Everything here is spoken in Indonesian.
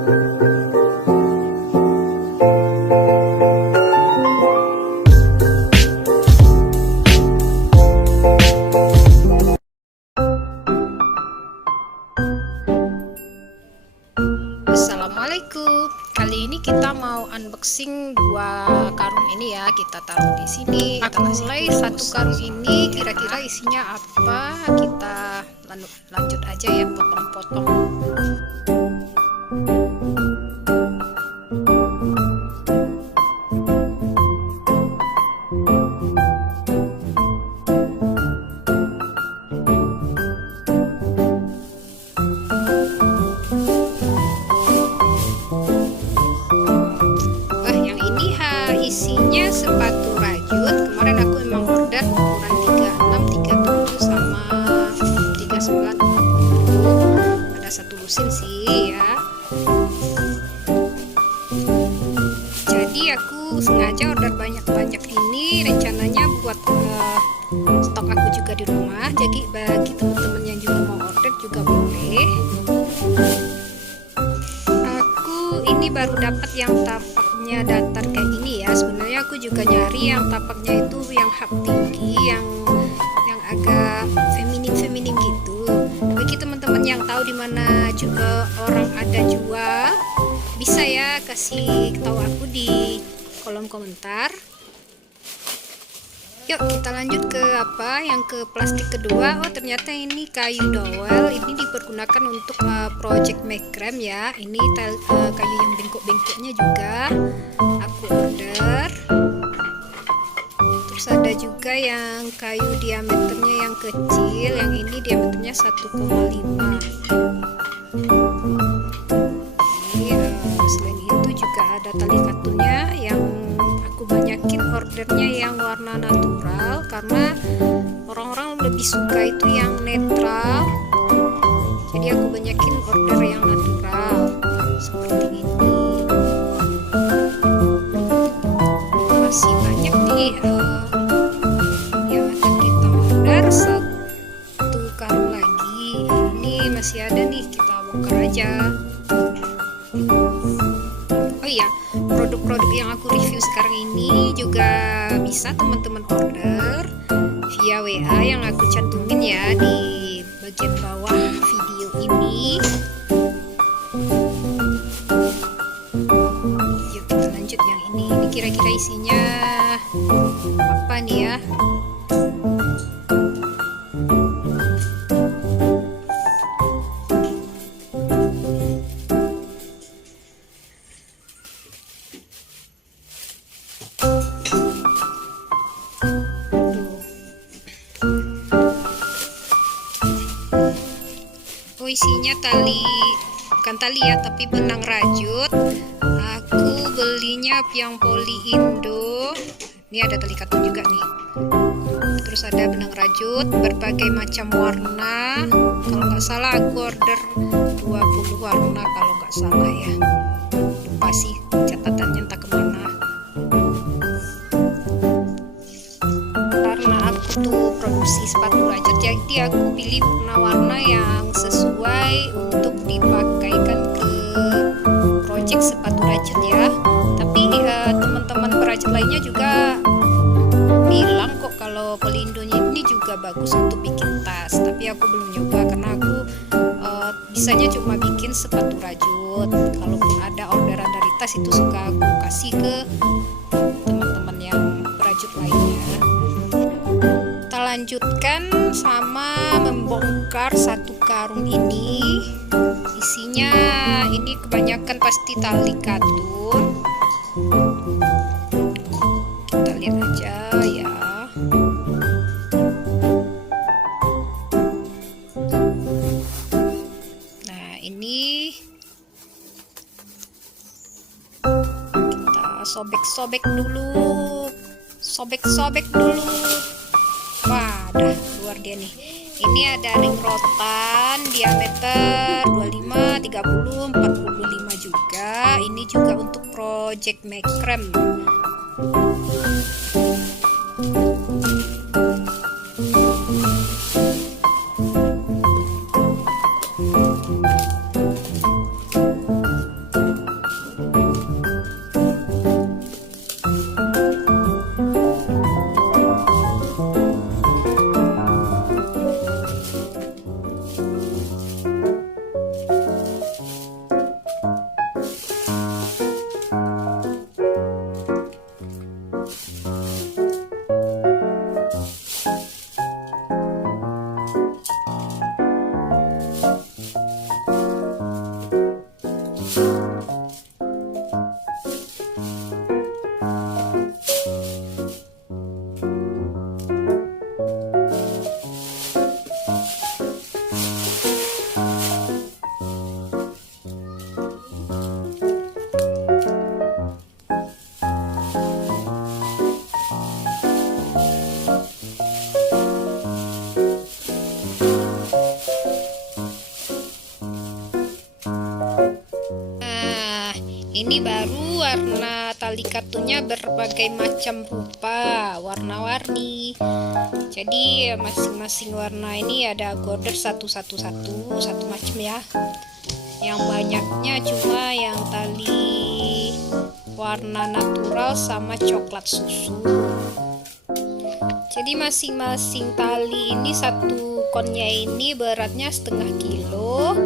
Assalamualaikum. Kali ini kita mau unboxing dua karung ini ya. Kita taruh di sini. Kita mulai satu karung ini kira-kira isinya apa? Kita lanjut aja ya, potong-potong. Isinya sepatu Rajut. Kemarin aku emang order ukuran 36, 37 sama 39. Ada satu lusin sih ya. Jadi aku sengaja order banyak-banyak ini, rencananya buat stok aku juga di rumah. Jadi bagi teman-teman yang juga mau order juga boleh. Aku ini baru dapat yang tapaknya datar kayak gini ya. Sebenarnya aku juga nyari yang tapaknya itu yang hak tinggi, yang agak feminin gitu. Bagi teman-teman yang tahu di mana juga orang ada jual, bisa ya kasih tahu aku di kolom komentar. Yuk kita lanjut ke yang ke plastik kedua. Oh ternyata ini kayu dowel. Ini dipergunakan untuk project macrame ya. Ini kayu yang bengkok-bengkoknya juga aku order. Terus ada juga yang kayu diameternya yang kecil. Yang ini diameternya 1,5. Selain itu juga ada tali katunnya yang aku banyakin ordernya yang warna natural karena orang-orang lebih suka itu yang netral. Jadi aku banyakin order yang natural seperti ini. Masih banyak nih yang akan kita order. Satu karung lagi. Ini masih ada nih, kita bongkar aja. Oh iya, produk-produk yang aku review sekarang ini juga bisa teman-teman order via WA yang aku cantumin ya di bagian bawah video ini. Yuk kita lanjut yang ini. Ini kira-kira isinya apa nih ya? Isinya bukan tali ya, tapi benang Rajut. Aku belinya yang poli Indo. Ini ada tali katun juga nih. Terus ada benang Rajut berbagai macam warna. Kalau nggak salah aku order 20 warna kalau nggak salah ya. Lupa sih catatannya entah kemana. Karena aku tuh produksi sepatu Rajut, jadi aku pilih warna-warna yang sesuai untuk dipakaikan ke project sepatu Rajut ya. Tapi teman-teman perajut lainnya juga bilang kok kalau pelindonya ini juga bagus untuk bikin tas. Tapi aku belum nyoba karena aku bisanya cuma bikin sepatu Rajut. Kalaupun ada orderan dari tas itu suka aku kasih ke teman-teman yang perajut lainnya. Kita lanjutkan sama membongkar satu karung ini. Isinya ini kebanyakan pasti tali katun. Kita lihat aja ya. Nah ini kita sobek-sobek dulu. Sobek-sobek dulu. Wah, udah keluar dia nih. Ini ada ring rotan diameter 25, 30, 45 juga. Ini juga untuk project macrame. Ini baru warna tali katunnya berbagai macam rupa, warna-warni. Jadi masing-masing warna ini ada border satu macam ya. Yang banyaknya cuma yang tali warna natural sama coklat susu. Jadi masing-masing tali ini, satu konnya ini beratnya 0,5 kilo.